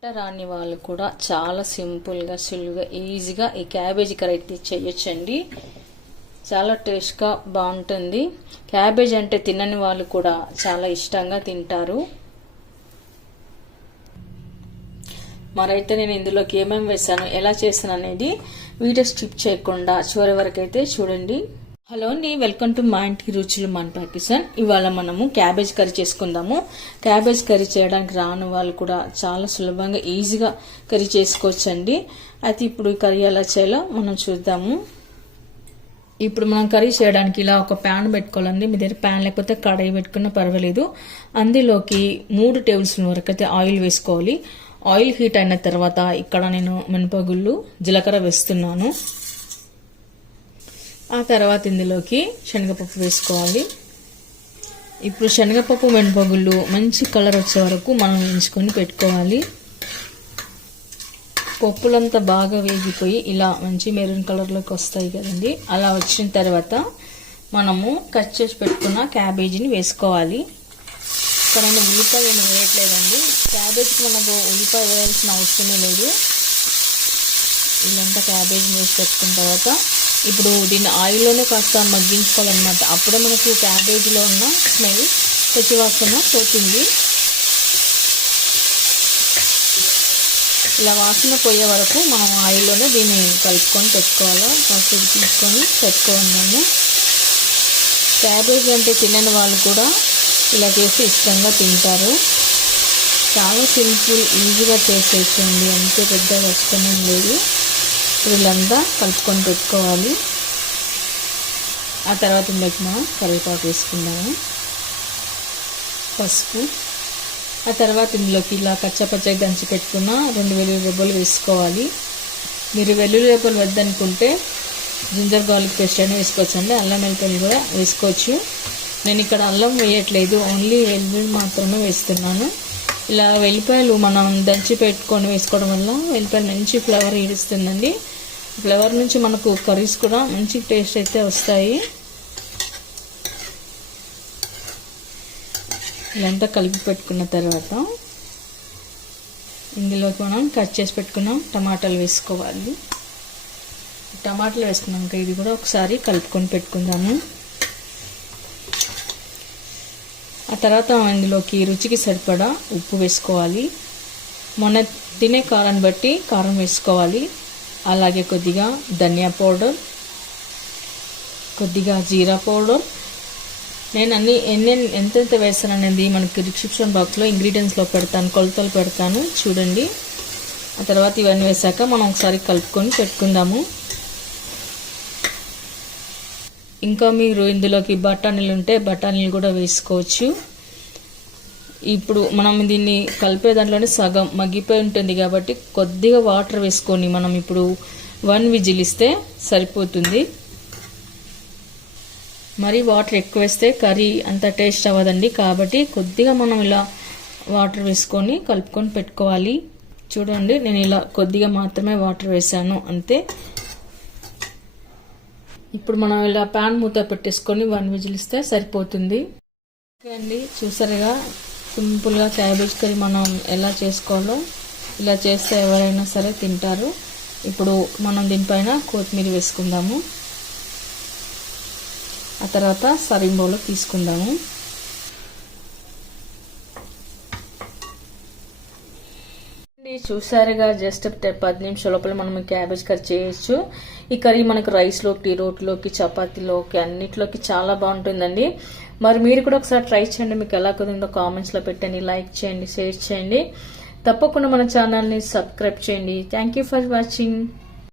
వంట రాని వాళ్ళు కూడా చాలా సింపుల్గా సులువుగా ఈజీగా ఈ క్యాబేజీ కర్రీ చేయొచ్చండి. చాలా టేస్ట్గా బాగుంటుంది. క్యాబేజ్ అంటే తినని వాళ్ళు కూడా చాలా ఇష్టంగా తింటారు. మరైతే నేను ఇందులోకి ఏమేమి వేసాను, ఎలా చేస్తాను అనేది వీడియో స్కిప్ చేయకుండా చివరి వరకు అయితే చూడండి. హలో అండి, వెల్కమ్ టు మా ఇంటి రుచులు మన పాకిస్తాన్. ఇవాళ మనము క్యాబేజ్ కర్రీ చేసుకుందాము. క్యాబేజ్ కర్రీ చేయడానికి రాని వాళ్ళు కూడా చాలా సులభంగా ఈజీగా కర్రీ చేసుకోవచ్చండి. అయితే ఇప్పుడు ఈ కర్రీ ఎలా చేయాలో మనం చూద్దాము. ఇప్పుడు మనం కర్రీ చేయడానికి ఇలా ఒక ప్యాన్ పెట్టుకోవాలండి. మీ దగ్గర ప్యాన్ లేకపోతే కడాయి పెట్టుకున్నా పర్వాలేదు. అందులోకి 3 టేబుల్ స్పూన్ వరకు అయితే ఆయిల్ వేసుకోవాలి. ఆయిల్ హీట్ అయిన తర్వాత ఇక్కడ నేను మినపగుళ్ళు, జీలకర్ర వేస్తున్నాను. ఆ తర్వాత ఇందులోకి శనగపప్పు వేసుకోవాలి. ఇప్పుడు శనగపప్పు, మినపగుళ్ళు మంచి కలర్ వచ్చే వరకు మనం వేయించుకొని పెట్టుకోవాలి. పప్పులంతా బాగా వేగిపోయి ఇలా మంచి మెరూన్ కలర్లోకి వస్తాయి కదండి. అలా వచ్చిన తర్వాత మనము కట్ చేసి పెట్టుకున్న క్యాబేజీని వేసుకోవాలి. ఇక్కడ నేను ఉల్లిపాయ ఏమి వేయట్లేదండి. క్యాబేజీకి మనకు ఉల్లిపాయ వేయాల్సిన అవసరమే లేదు. ఇలాంటి క్యాబేజీని వేసి పెట్టుకున్న తర్వాత ఇప్పుడు దీన్ని ఆయిల్లోనే కాస్త మగ్గించుకోవాలన్నమాట. అప్పుడే మనకు క్యాబేజీలో ఉన్న స్మెల్ పచ్చివాసన పోతుంది. ఇలా వాసన పోయే వరకు మనం ఆయిల్లోనే దీన్ని కలుపుకొని పెట్టుకోవాలి. కాస్త తీసుకొని పెట్టుకోవాలి. క్యాబేజీ అంటే తినని వాళ్ళు కూడా ఇలా చేసి ఇష్టంగా తింటారు. చాలా సింపుల్, ఈజీగా చేసేయచ్చండి. అంతే పెద్ద కష్టమేం లేదు. వీళ్ళంతా కలుపుకొని పెట్టుకోవాలి. ఆ తర్వాత ఇందులోకి మనం కరివేపాకు వేసుకుందాము, పసుపు. ఆ తర్వాత ఇందులోకి ఇలా కచ్చపచ్చగా దంచి పెట్టుకున్న 2 వెల్లుల్లి రెబ్బలు వేసుకోవాలి. మీరు వెల్లుల్లి రెబ్బలు వద్దనుకుంటే జింజర్ గార్లిక్ పేస్ట్ అయినా వేసుకోవచ్చండి. అల్లం వెల్లుల్లి కూడా వేసుకోవచ్చు. నేను ఇక్కడ అల్లం వేయట్లేదు, ఓన్లీ వెల్లుల్లి మాత్రమే వేస్తున్నాను. ఇలా వెల్లిపాయలు మనం దంచి పెట్టుకొని వేసుకోవడం వల్ల వెల్లిపాయలు మంచి ఫ్లేవర్ ఈడుస్తుందండి. ఫ్లేవర్ నుంచి మనకు కర్రీస్ కూడా మంచి టేస్ట్ అయితే వస్తాయి. ఇదంతా కలిపి పెట్టుకున్న తర్వాత ఇందులోకి మనం కట్ చేసి పెట్టుకున్న టమాటాలు వేసుకోవాలి. టమాటాలు వేసుకున్నాక ఇది కూడా ఒకసారి కలుపుకొని పెట్టుకుందాము. ఆ తర్వాత ఇందులోకి రుచికి సరిపడా ఉప్పు వేసుకోవాలి. మన తినే కారాన్ని బట్టి కారం వేసుకోవాలి. అలాగే కొద్దిగా ధనియా పౌడర్, కొద్దిగా జీరా పౌడర్. నేను అన్ని ఎంతెంత వేస్తాను అనేది మనకి డిస్క్రిప్షన్ బాక్స్లో ఇంగ్రీడియంట్స్లో పెడతాను, కొలతలు పెడతాను చూడండి. ఆ తర్వాత ఇవన్నీ వేసాక మనం ఒకసారి కలుపుకొని పెట్టుకుందాము. ఇంకా మీరు ఇందులోకి బఠానీలు ఉంటే బఠానీలు కూడా వేసుకోవచ్చు. ఇప్పుడు మనం దీన్ని కలిపే దాంట్లోనే సగం మగ్గిపోయి ఉంటుంది కాబట్టి కొద్దిగా వాటర్ వేసుకొని మనం ఇప్పుడు 1 విజిల్ ఇస్తే సరిపోతుంది. మరి వాటర్ ఎక్కువ వేస్తే కర్రీ అంత టేస్ట్ అవ్వదండి. కాబట్టి కొద్దిగా మనం ఇలా వాటర్ వేసుకొని కలుపుకొని పెట్టుకోవాలి. చూడండి, నేను ఇలా కొద్దిగా మాత్రమే వాటర్ వేసాను, అంతే. ఇప్పుడు మనం ఇలా ప్యాన్ మూత పెట్టేసుకొని 1 విజిల్ ఇస్తే సరిపోతుంది. ఓకే అండి, చూసారుగా సింపుల్గా క్యాబేజ్ కర్రీ మనం ఎలా చేసుకోవాలో. ఇలా చేస్తే ఎవరైనా సరే తింటారు. ఇప్పుడు మనం దీనిపైన కొత్తిమీర వేసుకుందాము. ఆ తర్వాత సర్వింగ్ బౌల్లో తీసుకుందాము. చూసారుగా, జస్ట్ 10 నిమిషాల లోపల మనం క్యాబేజ్ కర్రీ చేయొచ్చు. ఈ కర్రీ మనకు రైస్లోకి, రోటీలోకి, చపాతీలోకి అన్నిట్లోకి చాలా బాగుంటుందండి. మరి మీరు కూడా ఒకసారి ట్రై చేయండి. మీకు ఎలా కుదిరిందో కామెంట్స్లో పెట్టండి, లైక్ చేయండి, షేర్ చేయండి. తప్పకుండా మన ఛానల్ని సబ్స్క్రైబ్ చేయండి. Thank you for watching.